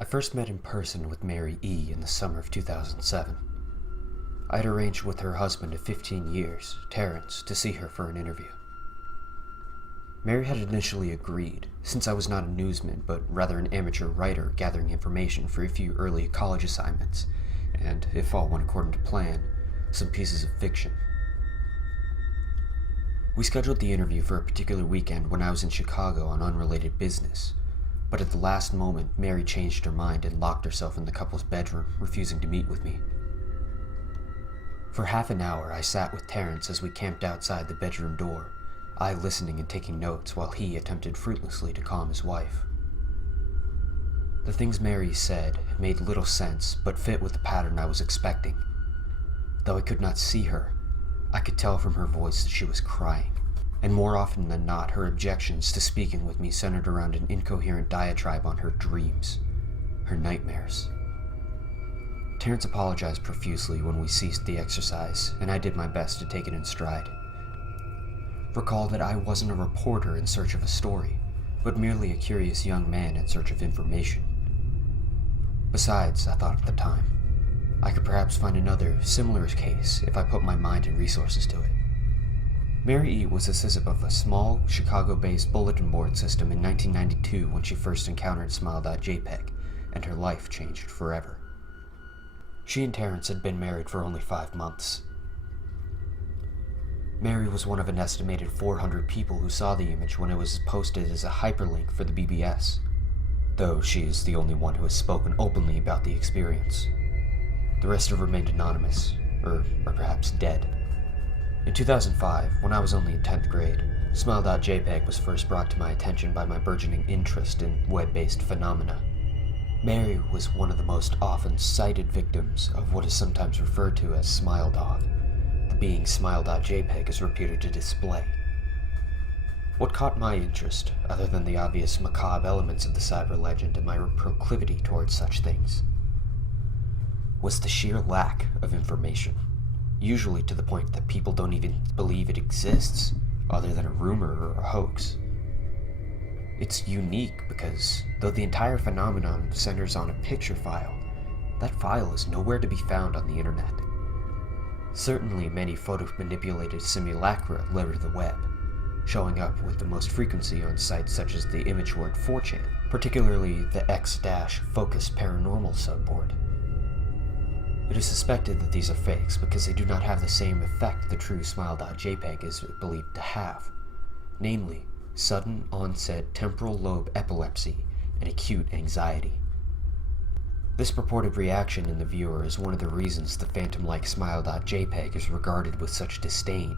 I first met in person with Mary E. in the summer of 2007. I had arranged with her husband of 15 years, Terrence, to see her for an interview. Mary had initially agreed, since I was not a newsman but rather an amateur writer gathering information for a few early college assignments, and, if all went according to plan, some pieces of fiction. We scheduled the interview for a particular weekend when I was in Chicago on unrelated business, but at the last moment Mary changed her mind and locked herself in the couple's bedroom, refusing to meet with me. For half an hour I sat with Terrence as we camped outside the bedroom door, I listening and taking notes while he attempted fruitlessly to calm his wife. The things Mary said made little sense but fit with the pattern I was expecting. Though I could not see her, I could tell from her voice that she was crying, and more often than not her objections to speaking with me centered around an incoherent diatribe on her dreams, her nightmares. Terrence apologized profusely when we ceased the exercise, and I did my best to take it in stride. Recall that I wasn't a reporter in search of a story, but merely a curious young man in search of information. Besides, I thought at the time, I could perhaps find another, similar case if I put my mind and resources to it. Mary E. was a citizen of a small, Chicago-based bulletin board system in 1992 when she first encountered Smile.jpg, and her life changed forever. She and Terrence had been married for only 5 months. Mary was one of an estimated 400 people who saw the image when it was posted as a hyperlink for the BBS, though she is the only one who has spoken openly about the experience. The rest have remained anonymous, or perhaps dead. In 2005, when I was only in 10th grade, Smile.jpg was first brought to my attention by my burgeoning interest in web-based phenomena. Mary was one of the most often cited victims of what is sometimes referred to as Smile Dog, the being Smile.jpg is reputed to display. What caught my interest, other than the obvious macabre elements of the cyber legend and my proclivity towards such things, was the sheer lack of information, usually to the point that people don't even believe it exists, other than a rumor or a hoax. It's unique because, though the entire phenomenon centers on a picture file, that file is nowhere to be found on the internet. Certainly many photo-manipulated simulacra litter the web, showing up with the most frequency on sites such as the image word 4chan, particularly the X-Focus Paranormal subboard. It is suspected that these are fakes because they do not have the same effect the true Smile.jpg is believed to have, namely, sudden onset temporal lobe epilepsy and acute anxiety. This purported reaction in the viewer is one of the reasons the phantom-like Smile.jpg is regarded with such disdain,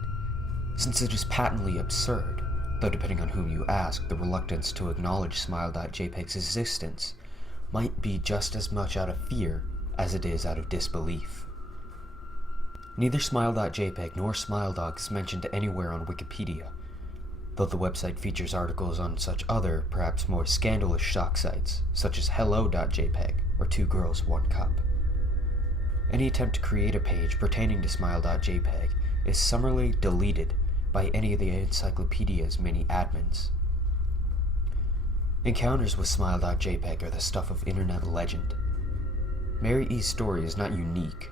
since it is patently absurd, though depending on whom you ask, the reluctance to acknowledge Smile.jpg's existence might be just as much out of fear as it is out of disbelief. Neither Smile.jpg nor SmileDog is mentioned anywhere on Wikipedia, though the website features articles on such other, perhaps more scandalous shock sites, such as Hello.jpg or 2 Girls, 1 Cup. Any attempt to create a page pertaining to Smile.jpg is summarily deleted by any of the encyclopedia's many admins. Encounters with Smile.jpg are the stuff of internet legend. Mary E.'s story is not unique.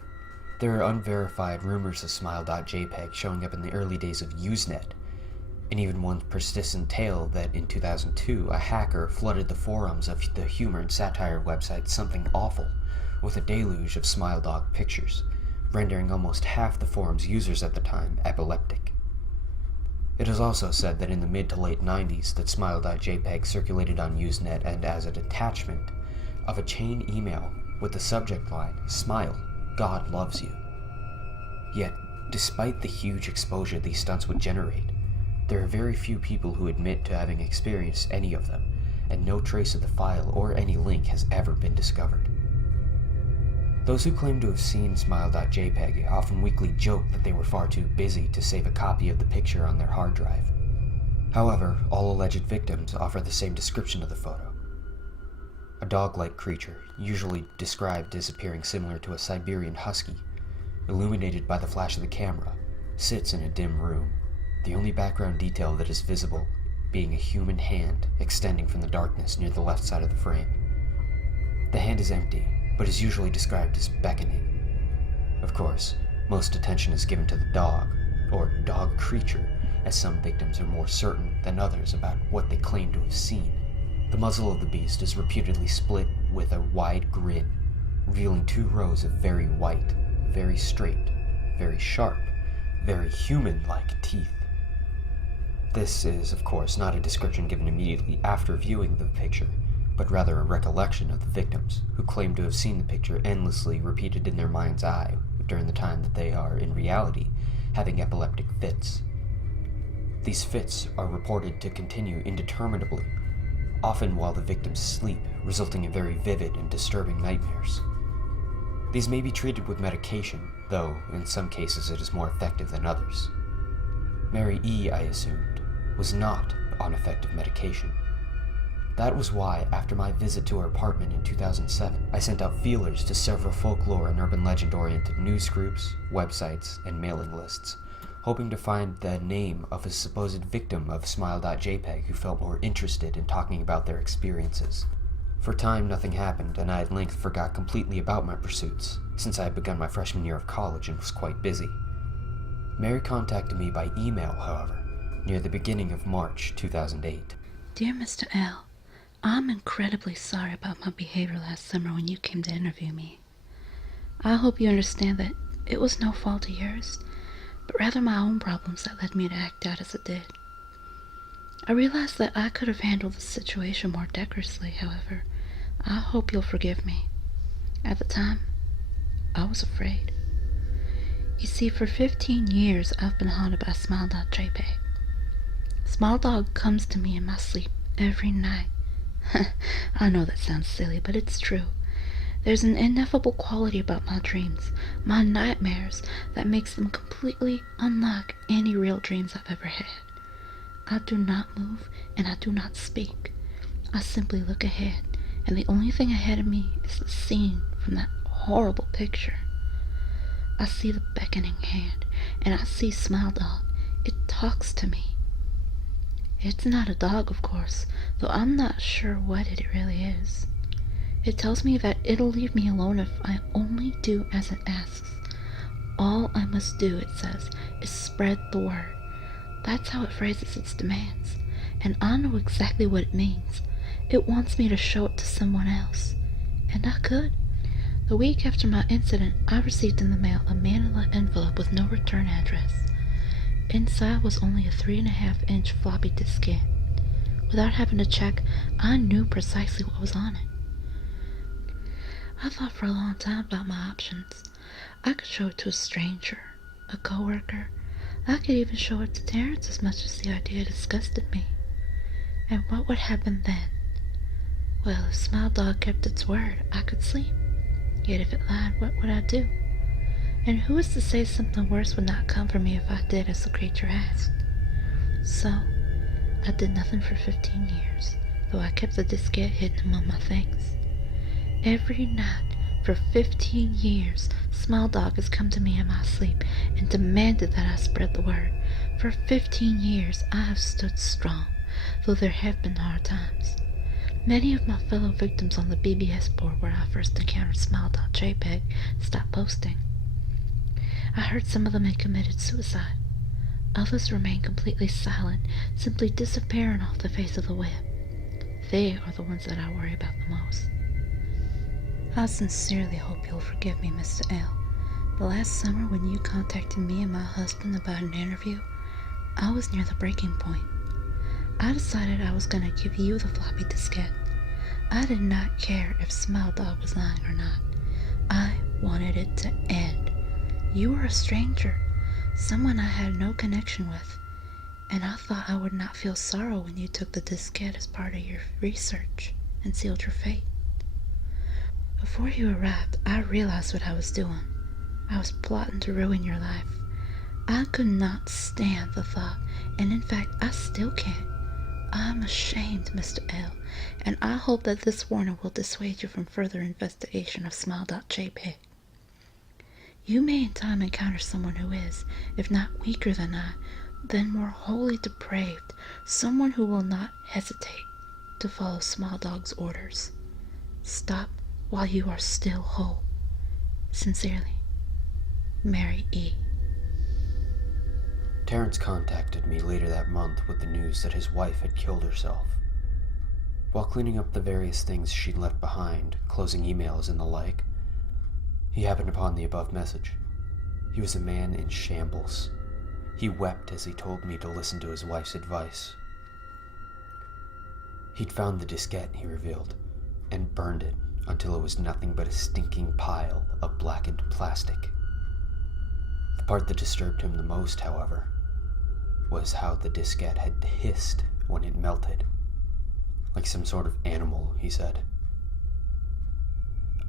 There are unverified rumors of Smile.jpg showing up in the early days of Usenet, and even one persistent tale that in 2002 a hacker flooded the forums of the humor and satire website Something Awful with a deluge of SmileDog pictures, rendering almost half the forum's users at the time epileptic. It is also said that in the mid to late 90s that Smile.jpg circulated on Usenet and as an attachment of a chain email with the subject line, "Smile, God loves you." Yet, despite the huge exposure these stunts would generate, there are very few people who admit to having experienced any of them, and no trace of the file or any link has ever been discovered. Those who claim to have seen Smile.jpg often weakly joke that they were far too busy to save a copy of the picture on their hard drive. However, all alleged victims offer the same description of the photo. A dog-like creature, usually described as appearing similar to a Siberian husky, illuminated by the flash of the camera, sits in a dim room, the only background detail that is visible being a human hand extending from the darkness near the left side of the frame. The hand is empty, but is usually described as beckoning. Of course, most attention is given to the dog, or dog creature, as some victims are more certain than others about what they claim to have seen. The muzzle of the beast is reputedly split with a wide grin, revealing 2 rows of very white, very straight, very sharp, very human-like teeth. This is, of course, not a description given immediately after viewing the picture, but rather a recollection of the victims, who claim to have seen the picture endlessly repeated in their mind's eye during the time that they are, in reality, having epileptic fits. These fits are reported to continue indeterminably, often while the victims sleep, resulting in very vivid and disturbing nightmares. These may be treated with medication, though in some cases it is more effective than others. Mary E., I assumed, was not on effective medication. That was why, after my visit to her apartment in 2007, I sent out feelers to several folklore and urban legend-oriented news groups, websites, and mailing lists, hoping to find the name of a supposed victim of Smile.jpg who felt more interested in talking about their experiences. For a time, nothing happened, and I at length forgot completely about my pursuits, since I had begun my freshman year of college and was quite busy. Mary contacted me by email, however, near the beginning of March 2008. Dear Mr. L., I'm incredibly sorry about my behavior last summer when you came to interview me. I hope you understand that it was no fault of yours, but rather my own problems that led me to act out as it did. I realized that I could have handled the situation more decorously, however. I hope you'll forgive me. At the time, I was afraid. You see, for 15 years, I've been haunted by Smile.jpg. Smile Dog comes to me in my sleep every night. I know that sounds silly, but it's true. There's an ineffable quality about my dreams, my nightmares, that makes them completely unlike any real dreams I've ever had. I do not move, and I do not speak. I simply look ahead, and the only thing ahead of me is the scene from that horrible picture. I see the beckoning hand, and I see Smile Dog. It talks to me. It's not a dog, of course, though I'm not sure what it really is. It tells me that it'll leave me alone if I only do as it asks. All I must do, it says, is spread the word. That's how it phrases its demands, and I know exactly what it means. It wants me to show it to someone else, and I could. The week after my incident, I received in the mail a manila envelope with no return address. Inside was only a 3.5-inch floppy diskette. Without having to check, I knew precisely what was on it. I thought for a long time about my options. I could show it to a stranger, a coworker. I could even show it to Terrence, as much as the idea disgusted me. And what would happen then? Well, if Smile Dog kept its word, I could sleep. Yet if it lied, what would I do? And who is to say something worse would not come for me if I did as the creature asked? So, I did nothing for 15 years, though I kept the diskette hidden among my things. Every night, for 15 years, Smile Dog has come to me in my sleep and demanded that I spread the word. For 15 years, I have stood strong, though there have been hard times. Many of my fellow victims on the BBS board where I first encountered Smile.jpg stopped posting. I heard some of them had committed suicide. Others remain completely silent, simply disappearing off the face of the web. They are the ones that I worry about the most. I sincerely hope you'll forgive me, Mr. L. But last summer when you contacted me and my husband about an interview, I was near the breaking point. I decided I was going to give you the floppy diskette. I did not care if Smile Dog was lying or not. I wanted it to end. You were a stranger, someone I had no connection with, and I thought I would not feel sorrow when you took the diskette as part of your research and sealed your fate. Before you arrived, I realized what I was doing. I was plotting to ruin your life. I could not stand the thought, and in fact, I still can't. I'm ashamed, Mr. L, and I hope that this warning will dissuade you from further investigation of Smile.jpg. You may in time encounter someone who is, if not weaker than I, then more wholly depraved, someone who will not hesitate to follow Smile Dog's orders. Stop while you are still whole. Sincerely, Mary E. Terrence contacted me later that month with the news that his wife had killed herself. While cleaning up the various things she'd left behind, closing emails and the like, he happened upon the above message. He was a man in shambles. He wept as he told me to listen to his wife's advice. He'd found the diskette, he revealed, and burned it until it was nothing but a stinking pile of blackened plastic. The part that disturbed him the most, however, was how the diskette had hissed when it melted. Like some sort of animal, he said.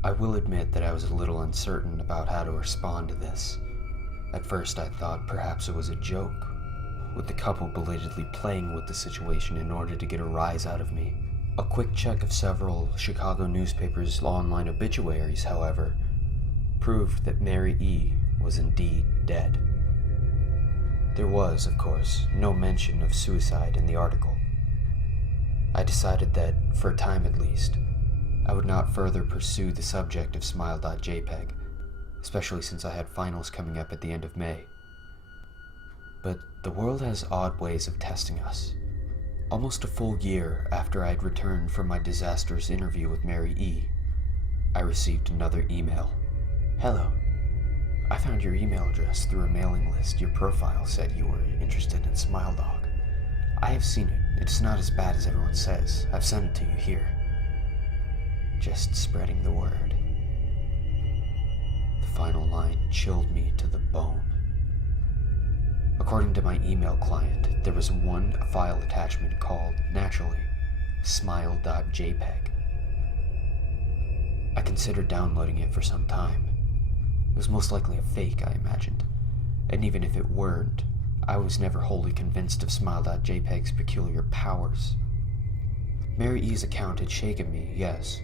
I will admit that I was a little uncertain about how to respond to this. At first I thought perhaps it was a joke, with the couple belatedly playing with the situation in order to get a rise out of me. A quick check of several Chicago newspapers' online obituaries, however, proved that Mary E. was indeed dead. There was, of course, no mention of suicide in the article. I decided that, for a time at least, I would not further pursue the subject of Smile.jpg, especially since I had finals coming up at the end of May. But the world has odd ways of testing us. Almost a full year after I had returned from my disastrous interview with Mary E., I received another email. Hello. I found your email address through a mailing list. Your profile said you were interested in Smile Dog. I have seen it. It's not as bad as everyone says. I've sent it to you here. Just spreading the word. The final line chilled me to the bone. According to my email client, there was one file attachment called, naturally, Smile.jpg. I considered downloading it for some time. It was most likely a fake, I imagined, and even if it weren't, I was never wholly convinced of Smile.jpg's peculiar powers. Mary E.'s account had shaken me, yes,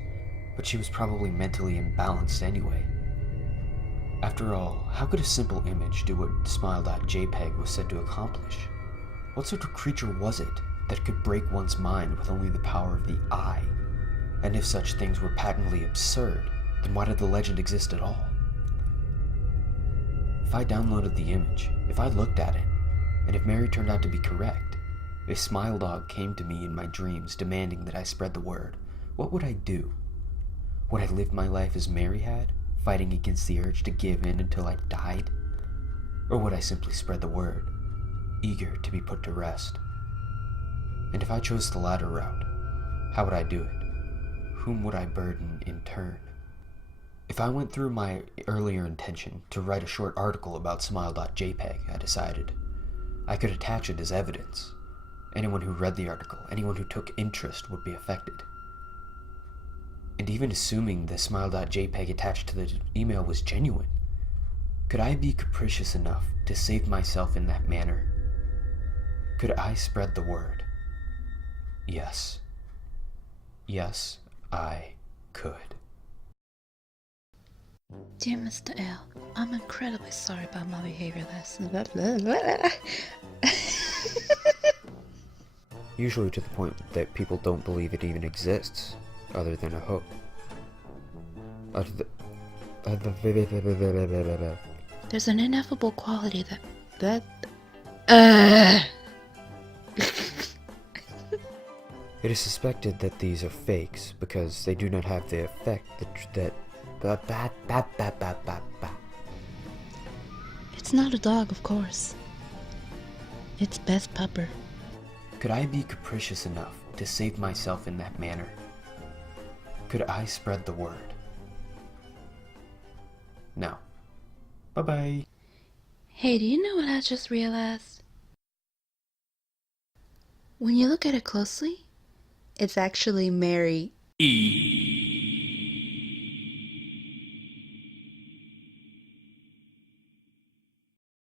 but she was probably mentally imbalanced anyway. After all, how could a simple image do what Smile.jpg was said to accomplish? What sort of creature was it that could break one's mind with only the power of the eye? And if such things were patently absurd, then why did the legend exist at all? If I downloaded the image, if I looked at it, and if Mary turned out to be correct, if Smile Dog came to me in my dreams demanding that I spread the word, what would I do? Would I live my life as Mary had, fighting against the urge to give in until I died? Or would I simply spread the word, eager to be put to rest? And if I chose the latter route, how would I do it? Whom would I burden in turn? If I went through my earlier intention to write a short article about Smile.jpg, I decided, I could attach it as evidence. Anyone who read the article, anyone who took interest would be affected. And even assuming the Smile.jpg attached to the email was genuine, could I be capricious enough to save myself in that manner? Could I spread the word? Yes. Yes, I could. Dear Mr. L, I'm incredibly sorry about my behavior last night. Usually to the point that people don't believe it even exists, other than a hook. There's an ineffable quality that It is suspected that these are fakes because they do not have the effect that It's not a dog, of course. It's Best Pupper. Could I be capricious enough to save myself in that manner? Could I spread the word? No. Bye-bye. Hey, do you know what I just realized? When you look at it closely, it's actually Mary E.